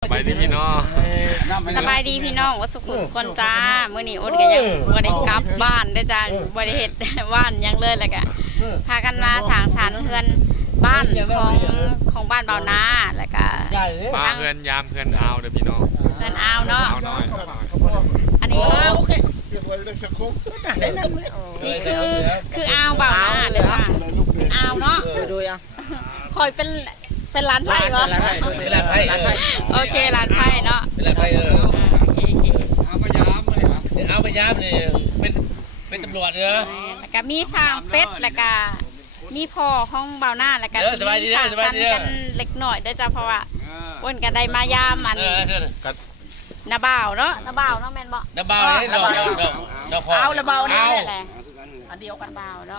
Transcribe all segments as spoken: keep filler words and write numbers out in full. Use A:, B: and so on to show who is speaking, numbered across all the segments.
A: สบายดีพี่น้อง
B: สบายดีพี่น้องวัดสุขุสุคนจ้าเมื่อนี้อ้นก็ยังบ่ได้กลับบ้านได้จ้าบ่ได้เฮ็ดบ้านยังเลยแหละกะพากันมาสร้างสรรค์เพื่อนบ้านของของบ้านเบานาแล้วก็
A: มาเพื่อนยามเพื่อนเอาเด้อพี่น้อง
B: เพื่อนเอาเนาะ
A: เอาหน่อย
B: อันนี้นี่คือคือเอาเบานาเด้อค่ะเอาเนาะคอยเป็นเป็นร้านไผ่เหรอ
C: เป็นร้านไผ่
B: โอเคร้านไผ่เนาะ
C: เป็นร้านไผ่เออ
A: เอามายามเลยครับ
C: เอามายามเลยเป็นเป็นตำรวจเนอะ
B: แล้วก็มีสามเป็ดแล้วก็มีพ่อห้องเบาหน้าแล้วก็มีสามกันกันเล็กหน่อยด้วยจ้าเพราะว่าอ้นกันได้มายามมันนาบ่าวเนาะนาบ่าวเนาะแม่นบ่
C: นาบ่าวให้ดอกดอกดอกพอ
B: เอานาบ่าวนี่แหละอันเดียวกันบ่าวเนาะ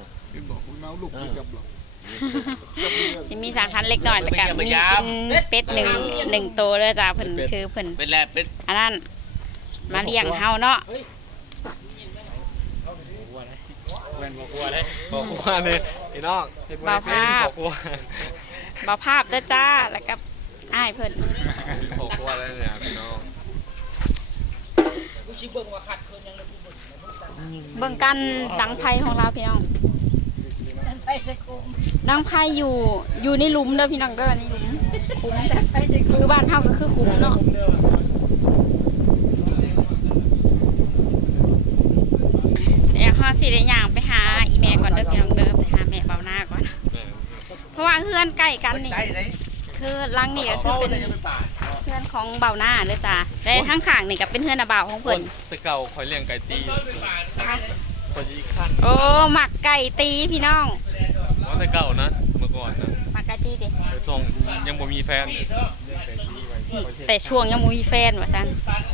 B: สิมีสามชั้นเล็กหน่อยแล้วก็มีกินเป็ดหนึ่งหนึ่งตัวเลยจ้าเพิ่นคือเพิ่น
C: เป็นแล้วเป็ด
B: อันนั้นมาเลี้ยงเฮาเนาะ
A: เว้นบอกว่าเลยบอกว่าเลยพี่น้อง
B: บ่าวภาพบ่าวภาพเด้อจ้าแล้วก็อ้ายเพิ่น
A: บอกว่าเลยเนี่ยพี่น้อง
B: เบิ่งกันดังไพ่ของเราพี่น้องดังไพ่อยู่อยู่ในหลุมเด้อพี่น้องเด้อนี่หลุมคุ้มคือบ้านเฮาก็คือคุ้มเนาะเดี๋ยวเฮาสิได้ย่างไปหาอีแม่ก่อนเด้อพี่น้องเด้อไปหาแม่เบาหน้าก่อนเพราะว่าเพื่อนใกล้กันนี่คือลังนี่ก็คือเป็นเพื่อนของเบาหน้าเด้อจ้าแต่ทั้งข้างนี่ก็เป็นเพื่อนอาบ่าวของเพิ่น
A: แต่เก่าคอยเลี้ยงไก่ตีคอยอีกขั้น
B: โอ้หมักไก่ตีพี่น้อง
A: ว่าแต่เก่านะเมื่อก่อนนะ
B: หมักไก่ตีดิ
A: แต่ช่วงยังบ่มีแฟน
B: แต่ช่วงยังบ่มีแฟนว่าซั่น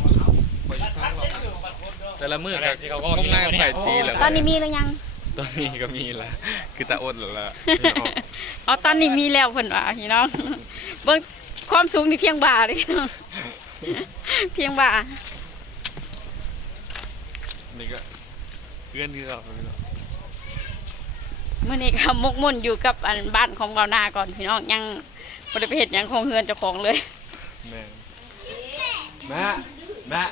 A: แต่ละมื้อครับเขาก็มีไก่ตีแล้ว
B: ตอนนี้มีหรือยัง
A: ตอนนี้ก็มีละคือตาอดแล้วล่ะ
B: อ๋อตอนนี้มีแล้วเพิ่นว่าพี่น้องเบิ่งความสูงนี่เพียงบ่าเลยพี่น้องเพียงบ่า
A: นี่ก็เพื่อนที่เรา
B: เมื่อนี้ก็มกมุ่นอยู่กับอันบ้านของเบาหน้าก่อนพี่น้องยังบ่ได้ไปเฮ็ดหยังของเฮือนเจ้าของเลย
A: แม่แม่แม่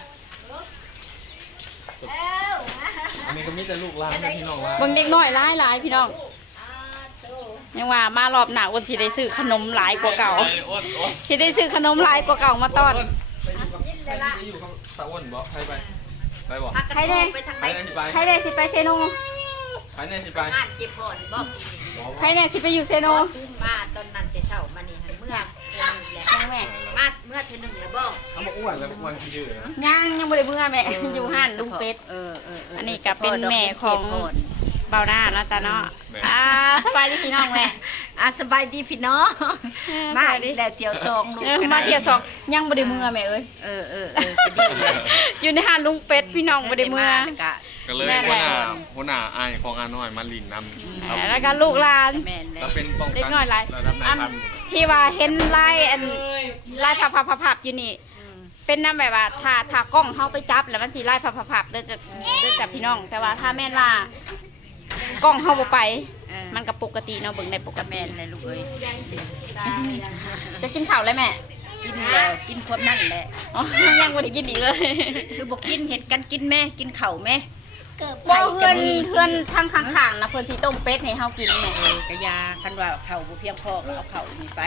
A: อันนี้ก็มีแต่ลูกหลานพี่น้อง
B: เบิ่งเด็กน้อยหลายๆพี่น้องยังว่ามารอบหน้าอ้นสิได้ซื้อขนมหลายกว่าเก่าสิได้ซื้อขนมหลายกว่าเก่ามาต้อน
A: อยู่กับตาอ้นบ่ใครไปไปบ่
B: ใครเด้ใครเด้สิไปเซโน
A: ใครเด้สิไป
D: เจ็บปอดบ่
B: ใครเด้สิไปอยู่เซโน
D: มาตอนนั้นแต่เช้ามานี่หันเมื่อแม่มาเมื่อเทื่อนึงแล้วบ่
A: เอามาอ้วนแล้วอ้วนขี้ดื้อนะ
B: ยังยังบ่ได้เมื่อแม่อยู่ห้านลุงเป็ด
D: เออ
B: ๆอันนี้ก็เป็นแม่ของเบาหน้าเนาะจ้ะเนาะอ่าสบายดีพี่น้องแม่
D: อ่ะสบายดีพี่น้องมาแล้วเที่ยวซองลูก
B: มาเที่ยวซองยังบ่ได้เมื่อแม่เอ้ย
D: เออๆๆก็ดี
B: อยู่ในห้านลุงเป็ดพี่น้องบ่ได้เมื่อ
A: ก็เลยหัวหน้าหัวหน้าอายของอาน้อยมาลินน
B: ำแล้วก็ลูกหลาน
A: แล้วเป็นป้องกัน
B: เล็กน้อยหลาย
A: อัน
B: ที่ว่าเห็นลายอันลายพับๆๆอยู่นี่เป็นน้ำแบบว่าถ้าถ้ากล้องเข้าไปจับแล้วมันสีลายพับๆๆเดินจะเดินจับพี่น้องแต่ว่าถ้าแม่นว่ากล้องเข้าไปมันก็ปกติเนาะเบิ่งได้ปกติ
D: แม่นเลยลูกเอ้ย
B: จะกินข้าวเลยแม่
D: กินแล้วกินความนั่นแหละ
B: อ๋อยังบ่ได้กินอีกเลย
D: คือบอกกินเห็ดกันกินแม่กินเข่าแม่
B: บ่เพื่อนเพื่อนทางข้างๆนะเพื่อนสิต้มเป็ดให้เฮากินแม่
D: เออกะยาคันว่าเข่าบ่เพียงพอก็เอาเข่านี่ไป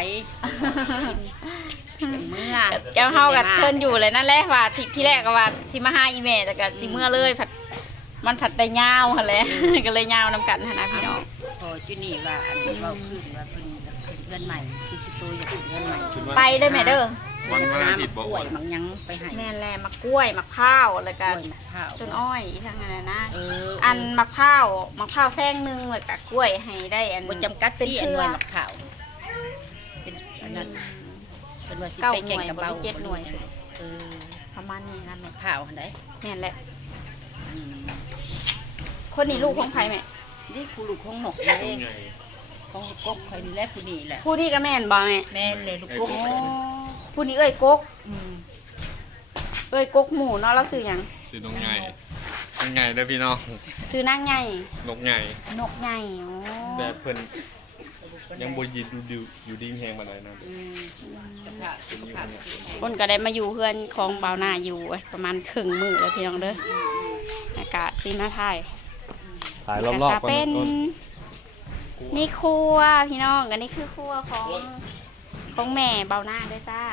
D: กินเมื่อ
B: แก้วเฮาก็เชิญอยู่เลยนั่นแหละว่าที่แรกก็ว่าสิมาหาอีแม่แต่ก็สิเมื่อเลยผัดมันผัดได้ยาวหั่นแหละก็เลยยาวนํกันหั่นนะพี่น้อง
D: พอจุนี่ว่าอันเว้าขึ้นว่าเพิ่นเงินใหม่คือสิโตอยากเงินใหม่
B: ไปได้แม่เด้อ
A: วันวันอาทิตย์บ่
D: กล้วยมักยังไปให้
B: แม่นแลมะกล้วยมะพร้าวแล้วก็ต้นอ้อยอีทั้งนั้นนะอันมะพร้าวมะพร้าวแซงนึงแล้วก็กล้วยให้ได้อัน
D: บ่จำกัดเป็นอันหน่วยมะพร้าวเป็นอันนั้นเป็นว่าสิไปแกงกับเบา
B: เจ็ดหน่วย
D: เออ
B: ประมาณนี้นะแม่
D: มะพร้าวหั่นได้
B: แม่นแหละคนนี้ลูกของไผแม่
D: นี่ครูลูกของนกเองของกบไผนี่แหละผู้นี้แหละ
B: ผู้นี้ก็แม่นบ่แม่
D: แม่นเลยลูกกบ
B: ผู้นี้เอ้ยกกเอ้ยกกหมูเนาะเราซื้อหยัง
A: ซื้อนกใหญ่นกใหญ่เด้อพี่น้อง
B: ซื้อนางใหญ่
A: นกใหญ่
B: นกใหญ่
A: แต่เพิ่นยังบ่ยินดูดูอยู่ดีแฮงมาได้นะ
D: อืมสภาพสุขภาพ
B: อ้นก็ได้มาอยู่เพื่อนของเบาหน้าอยู่ประมาณครึ่งมื้อแล้วพี่น้องเด้ออากาศซีมาถ่าย
A: ถ่ายร
B: ก็
A: อบ
B: จะ
A: ๆก่อน
B: เป็น
A: ต้น
B: นี่ครัวพี่น้องอันนี้คือครัวของของแม่เบาหน้าด้วยจ้า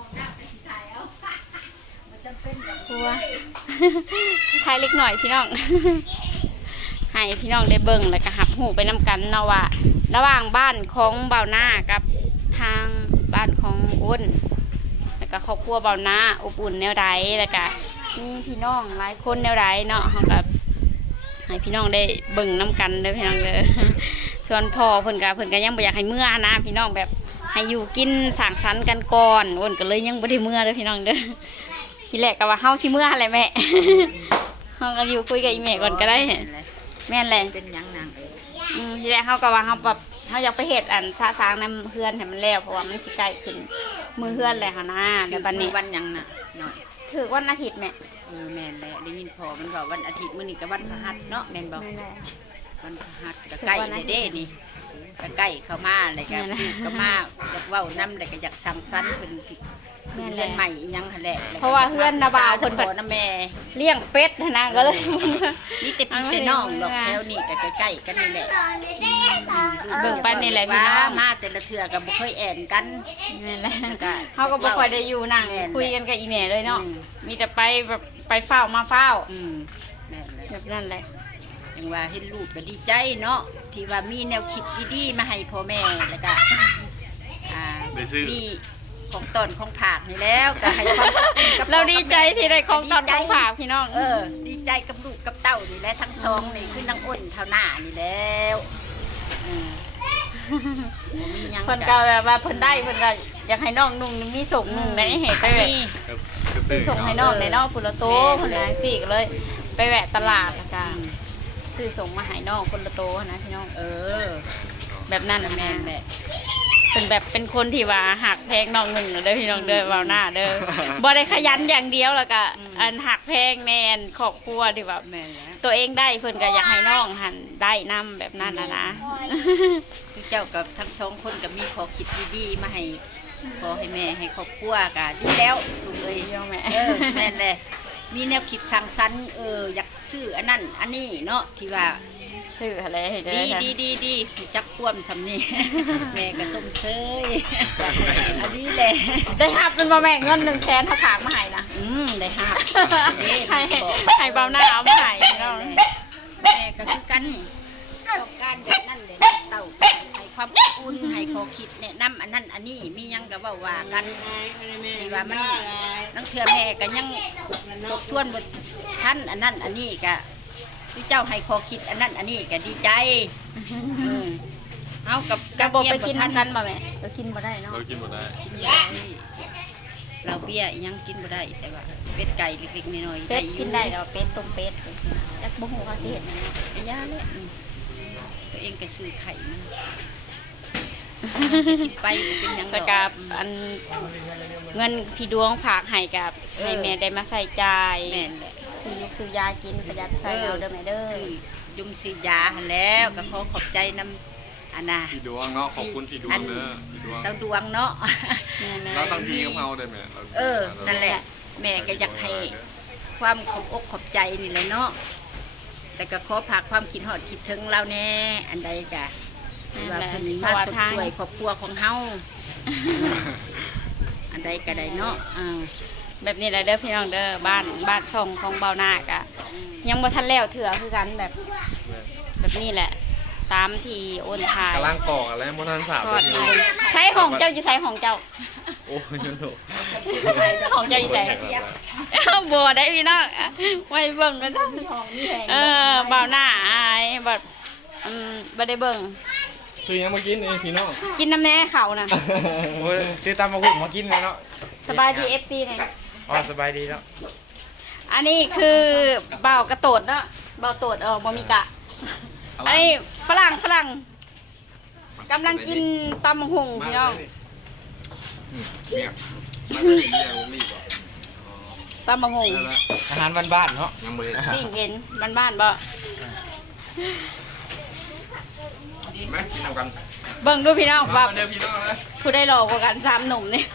B: ครัว ถ่ายเล็กหน่อยพี่น้อง ให้พี่น้องได้เบิ่งแล้วก็หับหูไปนํกันเนาะว่าระหว่างบ้านของเบาหน้ากับทางบ้านของอ้นแล้วก็ครอบครัวเบาหน้าอบอุ่นแนวใดแล้วก็มีพี่น้องหลายคนแนวใดเนาะเฮาก็ให้พี่น้องได้เบิ่งนํกันเด้อพี่น้องเด้อ ส่วนพ่อเพิ่นก็เพิ่นก็ยังบ่อยากให้เมื่อนะพี่น้องแบบให้อยู่กินสร้างสรรค์กันก่อนอ้นก็เลยยังบ่ได้เมื่อเด้อพี่น้องเด้อทีแรกก็ว่าเฮาสิเมื่อแหละแม่ เฮาก็อยู่คุยกับอีแม่ก่อนก็ได้แม่นแหละ
D: เป็นหยังนางเอ้ย
B: อืมทีแรกเขาก็ว่าเขาแบบเขาอยากไปเห็ดอันซาซางในเฮือนให้มันแล้วเพราะว่ามันสิใกล้ขึ้นมือเฮือนเลยค่ะนะใน
D: คือ
B: บันนี้
D: วันหยังน่ะหน่อย
B: ถือวันอาทิตย์แม่
D: เออแม่นแหละได้ยินพอมันบอกวันอาทิตย์มื้อนี้ก็วันพฤหัสเนาะแม่นบอก
B: นั่นแหละ
D: วันพฤหัสก็ใกล้เลยเด้นี่ก็ใกล้เข้ามาเลยก็
B: แม่นแหละ
D: ก็มาอยากเว้านำเลยก็อยากสั่งสรรค์เพิ่นสิ
B: แม่นแหละ
D: เรียนใหม่อีหยังหั่นแหละ
B: เพราะว่าเฮือนนาบ่าวเพิ่น
D: เพิ่นนะแม่
B: เลี้ยงเป็ดนะก็เลย
D: มีแต่พี่แต่น้องดอกแถวนี้ก็ใกล้ๆกันนี่แหละ
B: เบิ่งไปนี่แหละพี่
D: ว่า
B: น้อง
D: มาแต่ละเทื่อก็บ่เคยแอนกัน
B: นั่นแหละ
D: ก็
B: เขาก็บ่ค่อยได้อยู่นั่ง
D: แม่นแหละ
B: คุยกันกับอีแม่เลยเนาะ
D: อืม
B: มีแต่ไปแบบไปเฝ้ามาเฝ้า
D: อืมแม่นเลย
B: แบบนั้นแหละ
D: ยังว่าเห็นลูกก็ดีใจเนาะที่ว่ามีแนวคิดดีๆมาให้พ่อแม่แล้วก็อ่า
A: ได้ซื้อ
D: มีของตนของผากนี่แล้วก็ให้ความอบอุ่นกับ
B: เราดีใจที่ได้ของตอน
D: ดีใจ
B: ของฝากพี่น้อง
D: เออ ดีใจกับลูกกับเต้านี่แหละทั้งสองนี่คือนังอ้นเท่าหน้านี่แล้วอืมบ่มีหยัง
B: เพิ่นก็แบบว่าเพิ่นได้เพิ่นก็อยากให้น้องนุ่งมีส่งนุ่งในเหตุไปแบบ
D: มี
B: ซื้อส่งให้น้องในน้องปุระโตคนละสี่ก็เลย ไปแวะตลาดแล้วกันซื้อส่งมาให้น้องคนละโตนะพี่น้อง
D: เออ
B: แบบนั้นนะ
D: แม่
B: แม่
D: นแหละ
B: เป็นแบบเป็นคนที่ว่าหักแพงน้องหนึ่งเด้อพี่น้องเด้อเบาหน้าเด้อบ่ได้ขยันอย่างเดียวแล้วก็อันหักแพงแมนครอบครัวที่แบบ
D: แม่นแหละ
B: ตัวเองได้เพิ่นก็อยากให้น้องหันได้นํแบบนั้นนะนะ
D: คือเจ้ากับทั้งสองคนก็มีข้อคิดดีๆมาให้พ่อให้แม่ให้ครอบครัวก็ดีแล้วลูกเอ้ย
B: เดี๋ยวแม่
D: เออแม่นแหละมีแนวคิดสั่งสรรค์เอออยากซื้ออันนั้นอันนี้เนาะที่ว่า
B: ชื่ออะไรให้เด้
D: ดี
B: อ
D: ดีดีดีรู้จักความสำนี แม่ก็สมเชยอันนี้แหละ
B: ได้หับเป็นบ่แม่เงินหนึ่งแสนถ้าฝากมาให้นะ
D: อืมได้ห้า
B: ให้ให้เบาหน้าเอามาให้พี่น้อง
D: แม่ก็คือกันต้องการแบบนั้นเลยนะเต่าให้ความอบอุ่นให้ข้อคิดแนะนำอันนั้นอันนี้มีหยังก็เว้าว่ากันที่ว่ามันนังเทื่อแม่ก็ยังทบทวนบทท่านอันนั้นอันนี้ก็ที่เจ้าให้ข้อคิดอันนั้นอันนี้ก็ดีใจอืมเอากับ
B: กระบอกไป
D: เที
B: กิ
D: ย
B: น
D: มบ่ทั
B: กันมาแม่ก็กินบ่ได้เนาะ
A: เรากินหมดได้
D: เราเบี้ยอิหยังกินบ่ได้แต่ว่าเป็ดไก่เล็กๆน้อยๆ
B: เป็ด
D: อยู่
B: กินได้ดอกเป็ดต้มเป็ดจักบ่ฮู้ว่าสิเฮ็ดหยัง
D: ระยะแหละอืมตัวเองก็ซื้อไข่มากินไปบ่เป็นหยังด
B: แต่
D: อก
B: กับ
D: อืม
B: อันเงินพี่ดวงฝากให้กับ
D: เออ
B: ให้แม่ได้มาใส่จ่าย
D: แม่นแหละ
B: ซื้อยุกซื้อยากินประหยัดใส่เอาเด้อแม่เด้อ
D: ซื้อยุมซื้อยาหันแล้วก็ขอขอบใจนำอันน่ะ
A: พี่ดวงเนาะขอบคุณพี่ดวงเด้อพี่ดวง
D: เต้าดวงเนาะ
B: แม่
A: เราต้องทีกับเฮาได้ไหมรา
D: เออ นั่นแหละ แม่ก็อยากให้ความขอบอกขอบใจนี่แหละเนาะ แต่ก็ขอฝากความคิดฮอดคิดถึงเราแน่อันใดกะว่าเพิ่นมาสดสวยครอบครัวของเฮาอันใดก็ได้เนาะอ่า
B: แบบนี้แหละเด้อพี่น้องเด้อบ้านบ้านช่องของเบาหน้ากะยังบ่ทันแล้วเถื่อคือกันแบบ แบบนี้แหละ ตามที่โอนทาย
A: กำลังกอกอะไรมทันสาบ
B: ทอดไปใช้ของเจ้าอยู่ใช้ของเจ้า
A: โอ้ยโห
B: ของเจ้าอยู่ใช้บัวได้พี่น้องไว้เบิ่งกันจ้ะเออเบาหน้าอายแบบอืมบ่ได้เบิ่ง
A: คือยังมากินเองพี่น้อง
B: กินน้ำแน่เขานะ
E: โอ้ยซื้อตามมาหุ่นมากินเลยเนาะ
B: สบายดี เอฟ ซี เนี่ย
E: อ๋อสบายดีแล้ว
B: อันนี้คือเบากระโตดเนาะเบาโตดเออบ่มีกะอันนี้ฝรั่งฝรั่งกำลังกินตำหงพี่น้อง
A: เมียมาเป็นเมียผมรีบอ่ะ
B: ตำหง
A: แล้วละ
E: อาหารบ้านๆเนาะ
A: ยังไม่
B: ปิ้งเห็นบ้านๆบ่
A: ไหมกินทำกัน
B: เบิ่งดูพี่น้องว่า
A: เดี๋ยวพี่น้องเลย
B: ผู้ได้หลอกกว่ากันสามหนุ่มนี่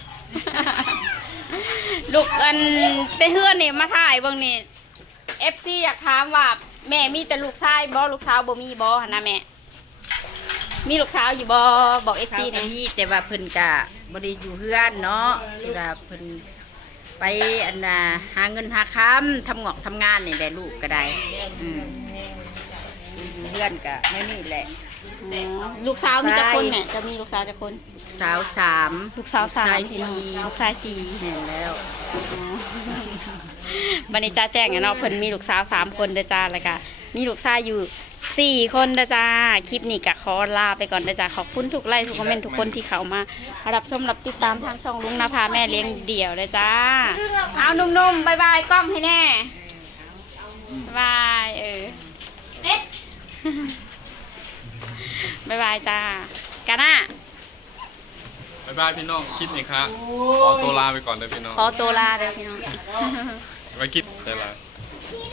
B: ลูกอันเต้เฮือนนี่มาถ่ายเบิ่งนี่ เอฟ ซี อยากถามว่าแม่มีแต่ลูกชายบ่ลูกสาวบ่มีบ่หั่นนะแม่มีลูกสาวอยู่บ่บอก เอฟ
D: เช้า
B: ซี
D: นี้
B: นี่
D: แต่ว่าเพิ่นก็บ่ได้อยู่เฮือนเนาะที่ว่าเพิ่นไปอันน่ะหาเงินหาค้ำทำงอกทำงานนี่แหละลูกก็ได้อืมอยู่เฮือนก็ไม่นี่แหละ
B: อ๋อลูกสาวมีจักคนแม่จะมีลูกสาวจักคน
D: สาวสาม
B: ลูกสาวสาม
D: ชาย
B: พี่น้อง
D: สี่
B: ลูกชายสี่
D: เห็นแล้ว
B: บันนี้จ้าแจ้งอะเนาะเพิ่นมีลูกสาวสามคนเด้อจ้าแล้วก็มีลูกชายอยู่สี่คนเด้อจ้าคลิปนี้ก็ขอลาไปก่อนเด้อจ้าขอบคุณทุกไลค์ทุกคอมเมนต์ทุกคนที่เข้ามารับชมรับติดตามทางช่องลุงนภาแม่เลี้ยงเดี่ยวเด้อจ้าเอาหนุ่มๆบายบายกล้องให้แน่บายเออบายบายจ้ากาน่า
A: บ๊ายบายพี่น้องคิดนี่ครับขอตัวลาไปก่อนเด้อพี่น้อง
B: ขอตัวลาเด้อพี่น้อง
A: ไว้คิดได้ละ